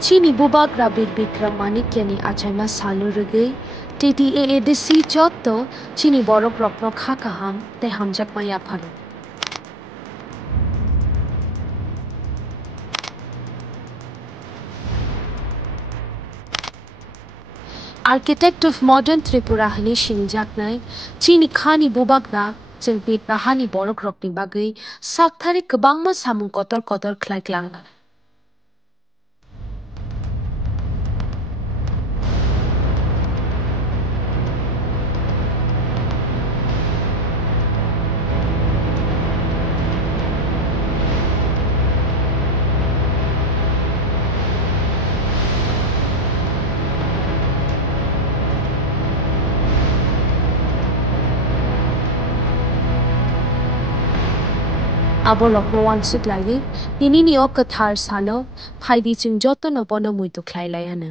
Chini bubak rabit bikram manikyani achayma salurugay titi desi chotto chini borok rokno khakaham te hamjak maya pharo. Architect of modern Tripura hani shinjaknai chini khani bubakna chengpit na hani borok rokni bagay sakthari kabangma samung kotor kotor khlaiklang. Abo lokno wansuk lagi tini ni ok kathar salo phaidi chung joto no bono muitu khlai lai ana.